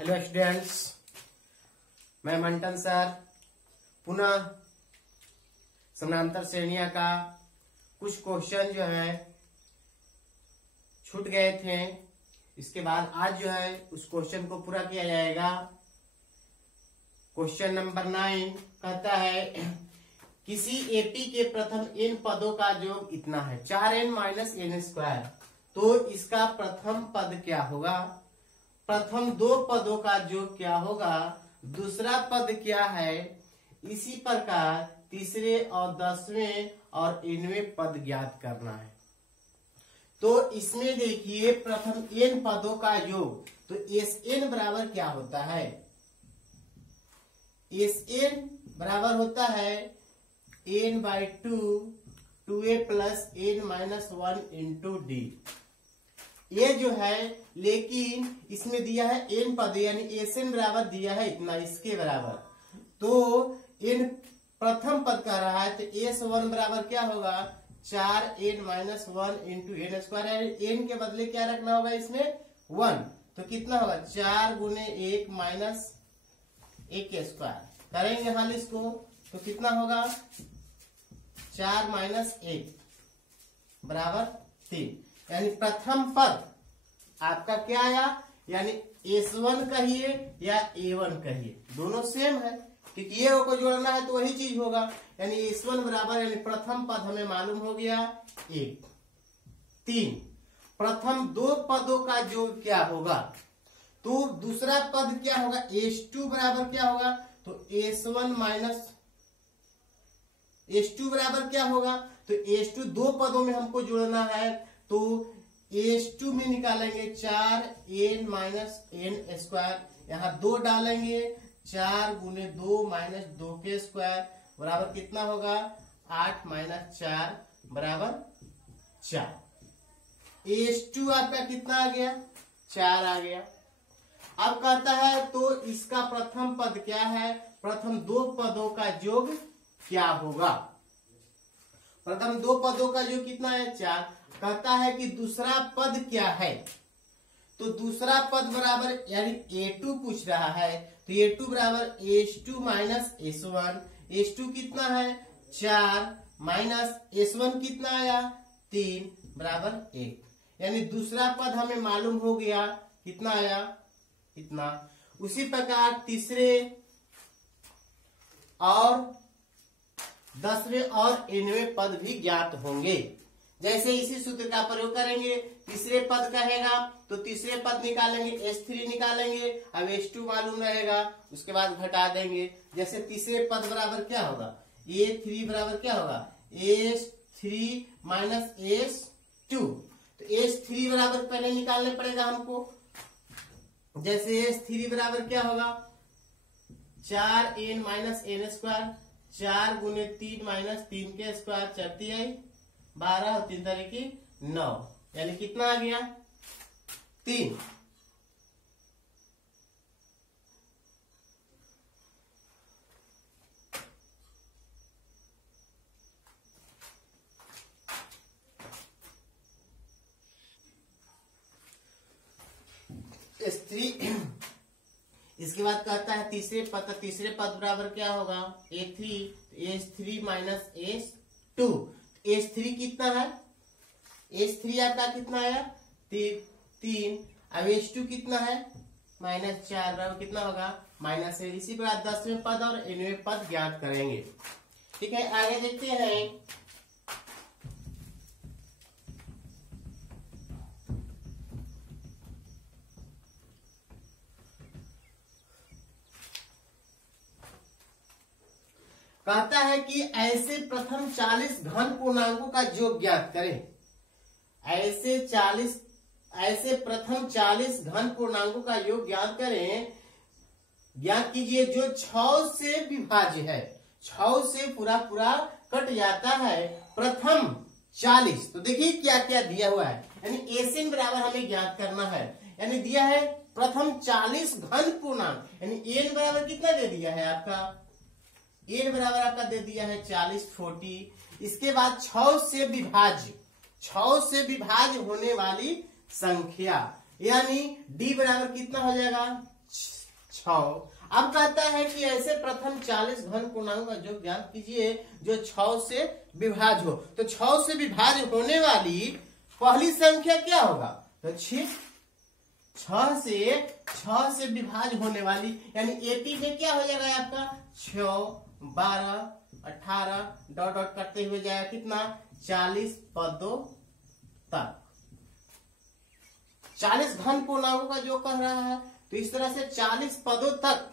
Hello students, मैं मंटन sir पुनः समानांतर श्रेणियां का कुछ क्वेश्चन जो है छूट गए थे। इसके बाद आज जो है उस क्वेश्चन को पूरा किया जाएगा। क्वेश्चन नंबर 9 कहता है किसी एपी के प्रथम n पदों का योग इतना है 4n माइनस n स्क्वायर। तो इसका प्रथम पद क्या होगा, प्रथम दो पदों का योग क्या होगा, दूसरा पद क्या है। इसी प्रकार तीसरे और 10वें और 9वें पद ज्ञात करना है। तो इसमें देखिए प्रथम n पदों का योग, तो Sn बराबर क्या होता है, Sn बराबर होता है n by 2a plus n minus 1 into D. ये जो है, लेकिन इसमें दिया है n पद, यानी Sn बराबर दिया है इतना, इसके बराबर। तो n प्रथम पद का रहा है, तो S1 बराबर क्या होगा 4n minus 1 into n square. n के बदले क्या रखना होगा इसमें 1, तो कितना होगा 4 गुने 1 माइनस 1 स्क्वायर। करेंगे हल इसको, तो कितना होगा 4 माइनस 1 बराबर 3। यानी प्रथम पद आपका क्या आया, यानी S1 कहिए या A1 कहिए, दोनों सेम है, क्योंकि ये को जोड़ना है तो वही चीज होगा। यानी S1 बराबर, यानी प्रथम पद हमें मालूम हो गया 1। 3 प्रथम दो पदों का योग क्या होगा, तो दूसरा पद क्या होगा S2 बराबर क्या होगा, तो S1 माइनस S2 बराबर क्या होगा, तो S2 दो पदों में हमको जोड़ना है, तो S2 में निकालेंगे 4n माइनस n स्क्वायर। यहाँ 2 डालेंगे, 4 गुने 2 माइनस 2 के स्क्वायर बराबर कितना होगा 8 माइनस 4 बराबर 4। S2 आपका कितना आ गया 4 आ गया। अब कहता है तो इसका प्रथम पद क्या है, प्रथम दो पदों का योग क्या होगा। प्रथम दो पदों का योग कितना है 4। कहता है कि दूसरा पद क्या है, तो दूसरा पद बराबर, यानी A2 पूछ रहा है, तो A2 बराबर S2 माइनस S1। S2 कितना है 4 माइनस S1 कितना आया 3 बराबर 1। यानी दूसरा पद हमें मालूम हो गया कितना आया इतना। उसी प्रकार तीसरे और 10वें और 9वें पद भी ज्ञात होंगे। जैसे इसी सूत्र का प्रयोग करेंगे, तीसरे पद कहेगा तो तीसरे पद निकालेंगे, S3 निकालेंगे, अब S2 मालूम रहेगा, उसके बाद घटा देंगे। जैसे तीसरे पद बराबर क्या होगा A3 बराबर क्या होगा S3 माइनस S2, तो S3 बराबर पहले निकालने पड़ेगा हमको। जैसे S3 बराबर क्या होगा 4n माइनस n स्क्वायर, 4 गुने 3 माइनस 3 के स्क्वायर, 4 आई 12 और 3 तारीखी 9, यानी कितना आ गया 3। S3 इसके बाद कहता है तीसरे पद बराबर क्या होगा A3, S3 minus S2। S3 कितना है, S3 आपका कितना आया 3। अब S2 कितना है माइनस 4 बराबर कितना होगा माइनस 1। इसी प्रकार 10वें पद और 9वें पद ज्ञात करेंगे। ठीक है, आगे देखते हैं। कहता है कि ऐसे प्रथम 40 घन पूर्णांकों का योग ज्ञात करें। ऐसे प्रथम 40 घन पूर्णांकों का योग ज्ञात करें। ज्ञात कीजिए जो 6 से विभाज्य है, 6 से पूरा कट जाता है। प्रथम 40, तो देखिए क्या क्या दिया हुआ है, यानी Sn बराबर हमें ज्ञात करना है। यानी दिया है प्रथम 40 घन पूर्णांक, यानी n बराबर कितना दे दिया है आपका, n बराबर आपका दे दिया है 40। इसके बाद 6 से विभाज्य होने वाली संख्या, यानी d बराबर कितना हो जाएगा 6। अब कहता है कि ऐसे प्रथम 40 घन पूर्णांक का योग ज्ञात कीजिए जो 6 से विभाज्य हो। तो 6 से विभाज्य होने वाली पहली संख्या क्या होगा? तो 6 से विभाज्य होने वाली, यानी एपी में क्या हो जाएगा आपका 6, 12, 18 डॉट डॉट करते हुए जाएगा कितना 40 पदों तक। 40 घन पूर्णांकों का जो कह रहा है, तो इस तरह से 40 पदों तक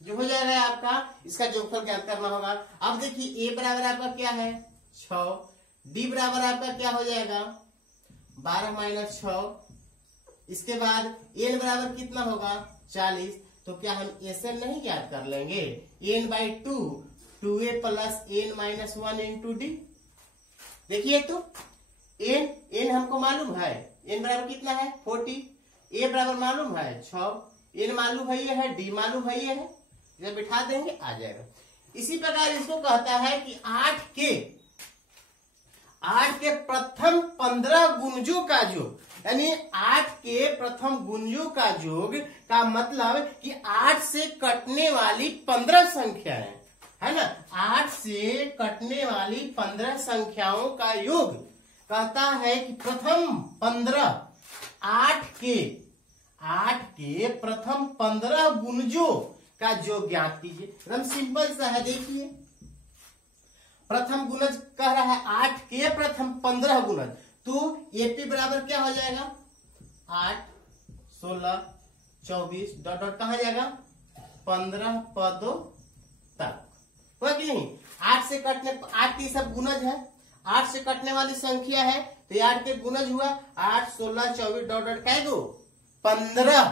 जो हो जाएगा आपका, इसका जोगफल ज्ञात करना होगा। अब देखिए ए बराबर आपका क्या है 6, डी बराबर आपका क्या हो जाएगा 12 माइनस 6, इसके बाद एन बराबर कितना होगा 40। तो क्या हम एन नहीं ज्ञात कर लेंगे? N by 2a plus N minus 1 into D. देखिए तो एन हमको मालूम है, एन बराबर कितना है 40, ए बराबर मालूम है 6, एन मालूम है ये है, डी मालूम है ये है, इसे बिठा देंगे आ जाएगा। इसी प्रकार इसको कहता है कि 8 के प्रथम 15 गुणजों का योग, यानी 8 के प्रथम गुणजों का योग का मतलब कि 8 से कटने वाली 15 संख्याएं है ना, 8 से कटने वाली 15 संख्याओं का योग कहता है कि प्रथम 15 8 के प्रथम 15 गुणजों का योग ज्ञात कीजिए। एकदम सिंपल सा है, देखिए प्रथम गुणज कह रहा है 8 के प्रथम 15 गुणज, तो एपी बराबर क्या हो जाएगा 8, 16, 24 डॉट डॉट कहा जाएगा 15 पदों तक, हुआ कि नहीं। 8 से कटने 8 की सब गुणज है, 8 से कटने वाली संख्या है, तो 8 के गुणज हुआ 8, 16, 24 डॉट डॉट क्या गो 15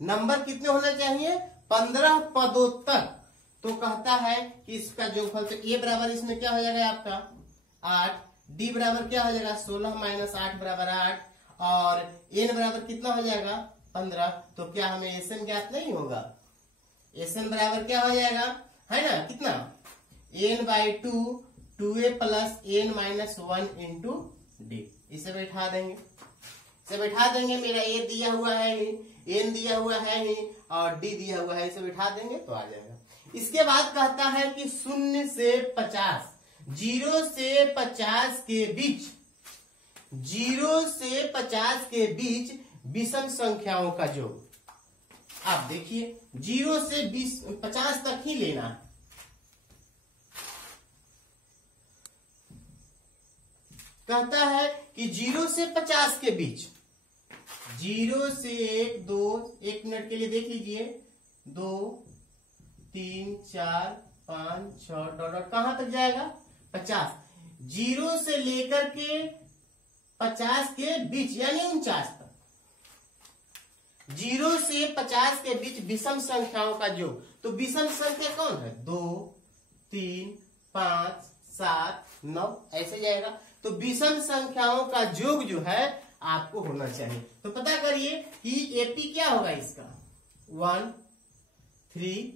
नंबर कितने होना चाहिए 15 पदों तक। तो कहता है कि इसका जोगफल, तो ए बराबर इसमें क्या हो जाएगा आपका 8, डी बराबर क्या हो जाएगा 16 माइनस 8 बराबर 8, और एन बराबर कितना हो जाएगा 15। तो क्या हमें एसएन ज्ञात नहीं होगा? एसएन बराबर क्या हो जाएगा है ना कितना N by 2a plus N minus 1 into D. इसे बैठा देंगे, मेरा ए दिया हुआ है ही, एन दिया हुआ है ही, और डी दिया हुआ है, इसे बैठा देंगे तो आ जाएगा। इसके बाद कहता है कि 0 से 50, 0 से 50 के बीच, 0 से 50 के बीच विषम संख्याओं का योग। आप देखिए 0 से 50 तक ही लेना है। कहता है कि 0 से 50 के बीच, 0 से 1, 2, 1 मिनट के लिए देख लीजिए 2, 3, 4, 5, 6 डॉट डॉट कहां तक जाएगा 50। 0 से लेकर के 50 के बीच यानी 49 तक, 0 से 50 के बीच विषम संख्याओं का योग। तो विषम संख्या कौन है 2, 3, 5, 7, 9 ऐसे जाएगा। तो विषम संख्याओं का योग जो है आपको होना चाहिए। तो पता करिए कि एपी क्या होगा इसका 1, 3,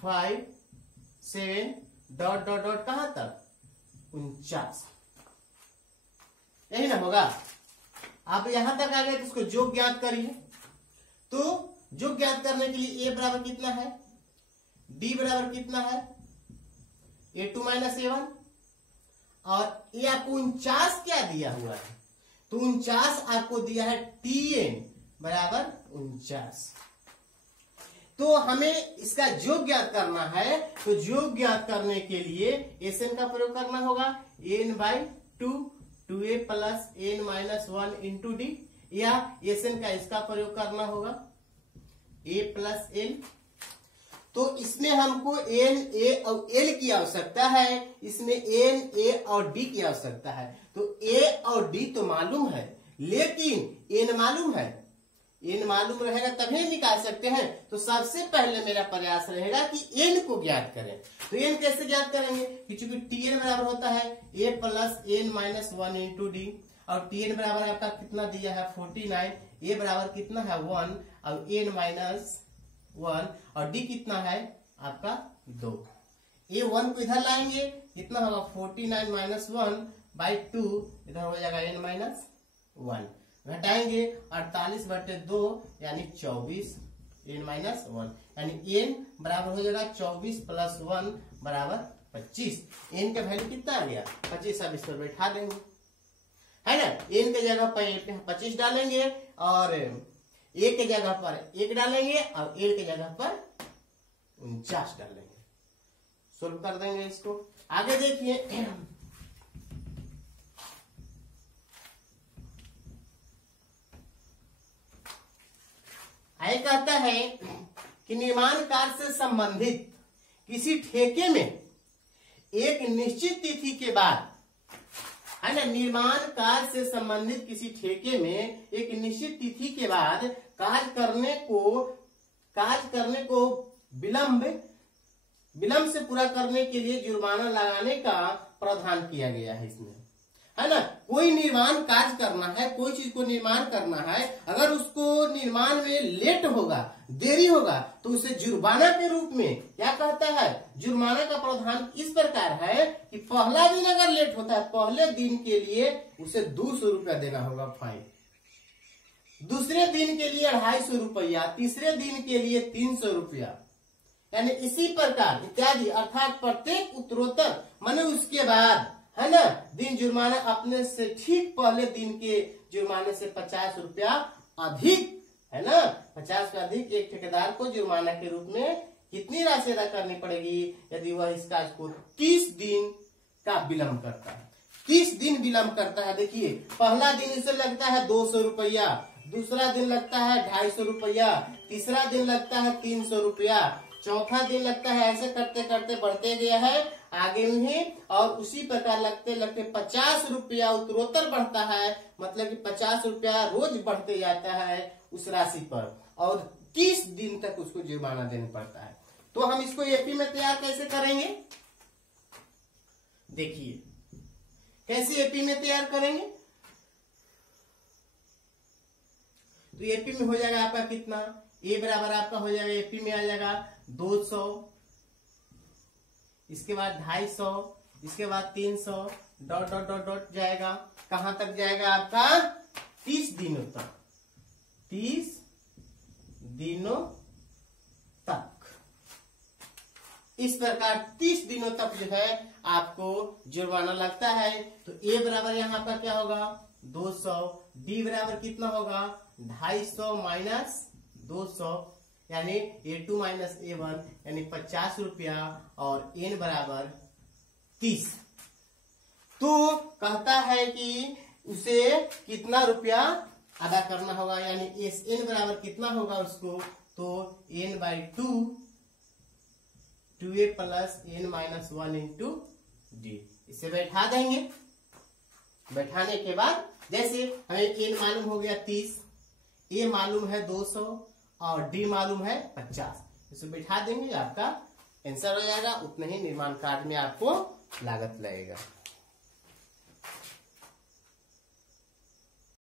5, 7 डॉट डॉट डॉट कहां तक 49, यही ना होगा। आप यहां तक आ गए तो इसको योग ज्ञात करिए। तो योग ज्ञात करने के लिए ए बराबर कितना है, डी बराबर कितना है A2 माइनस A1, और ये आपको 49 क्या दिया हुआ है, तो 49 आपको दिया है TN बराबर 49। तो हमें इसका योग ज्ञात करना है, तो योग ज्ञात करने के लिए SN का प्रयोग करना होगा n by 2a plus n minus 1 into D, या SN का इसका प्रयोग करना होगा a प्लस n। तो इसमें हमको n, a और l की आवश्यकता है, इसमें n, a और d की आवश्यकता है। तो a और d तो मालूम है, लेकिन n मालूम है, n मालूम रहेगा तभी निकाल सकते हैं। तो सबसे पहले मेरा प्रयास रहेगा कि n को ज्ञात करें। तो n कैसे ज्ञात करेंगे कि चूंकि tn बराबर होता है a plus n minus 1 into D, और tn बराबर आपका कितना दिया है 49, a बराबर कितना है 1 और n माइनस 1, और d कितना है आपका 2। a1 को इधर लाएंगे कितना होगा 49 माइनस 1 बाई 2, इधर हो जाएगा n माइनस 1। घटाएंगे 48/2 यानी 24 n-1 यानी n बराबर हो जाएगा 24 + 1 बराबर 25। n का वैल्यू कितना आ गया 25। अब इस पर बैठा देंगे, है ना। n के जगह पर 25 डालेंगे और a के जगह पर 1 डालेंगे और n के जगह पर 49 डालेंगे। सोल्व कर देंगे इसको। आगे देखिए आगे कहता है कि निर्माण कार्य से संबंधित किसी ठेके में एक निश्चित तिथि के बाद, है ना, निर्माण कार्य से संबंधित किसी ठेके में एक निश्चित तिथि के बाद कार्य करने को विलंब से पूरा करने के लिए जुर्माना लगाने का प्रावधान किया गया है इसमें, है ना। कोई निर्माण कार्य करना है, कोई चीज को निर्माण करना है, अगर उसको निर्माण में लेट होगा, देरी होगा, तो उसे जुर्माना के रूप में क्या कहता है, जुर्माना का प्रावधान इस प्रकार है कि पहला दिन अगर लेट होता है, पहले दिन के लिए उसे 200 रुपया देना होगा फाइन, दूसरे दिन के लिए 250 रुपया, तीसरे दिन के लिए 300 रुपया, यानी इसी प्रकार इत्यादि। अर्थात प्रत्येक उत्तरोत्तर माने उसके बाद, है ना, दिन जुर्माना अपने से ठीक पहले दिन के जुर्माने से 50 रुपया अधिक, है ना, 50 रुपया अधिक एक ठेकेदार को जुर्माना के रूप में कितनी राशि अदा करनी पड़ेगी यदि वह इस कार्य को 30 दिन का विलंब करता है। 30 दिन विलंब करता है। देखिए पहला दिन इसे लगता है 200 रुपया, दूसरा दिन लगता है 250 रुपया, तीसरा दिन लगता है 300 रुपया, चौथा दिन लगता है, ऐसे करते करते बढ़ते गया है आगे में, और उसी प्रकार लगते लगते 50 रुपया उत्तरोत्तर बढ़ता है, मतलब कि 50 रुपया रोज बढ़ते जाता है उस राशि पर, और 30 दिन तक उसको जुर्माना देना पड़ता है। तो हम इसको एपी में तैयार कैसे करेंगे, देखिए कैसे एपी में तैयार करेंगे। तो एपी में हो जाएगा आपका कितना, ए बराबर आपका हो जाएगा, एपी में आ जाएगा 200, इसके बाद 250, इसके बाद 300, डॉट डॉट डॉट डॉट जाएगा, कहां तक जाएगा आपका 30 दिनों तक, 30 दिनों तक। इस प्रकार 30 दिनों तक जो है आपको जुर्माना लगता है। तो ए बराबर यहाँ पर क्या होगा 200, डी बराबर कितना होगा 250 माइनस 200 यानी A2 माइनस A1 यानी 50 रुपया, और n बराबर 30। तो कहता है कि उसे कितना रुपया अदा करना होगा, यानी n बराबर कितना होगा उसको, तो n/2 2a plus n-1 into D. इसे बैठा देंगे। बैठाने के बाद जैसे हमें n मालूम हो गया 30, a मालूम है 200 और डी मालूम है 50, इसे बैठा देंगे, आपका आंसर हो जाएगा। उतना ही निर्माण कार्य में आपको लागत लगेगा।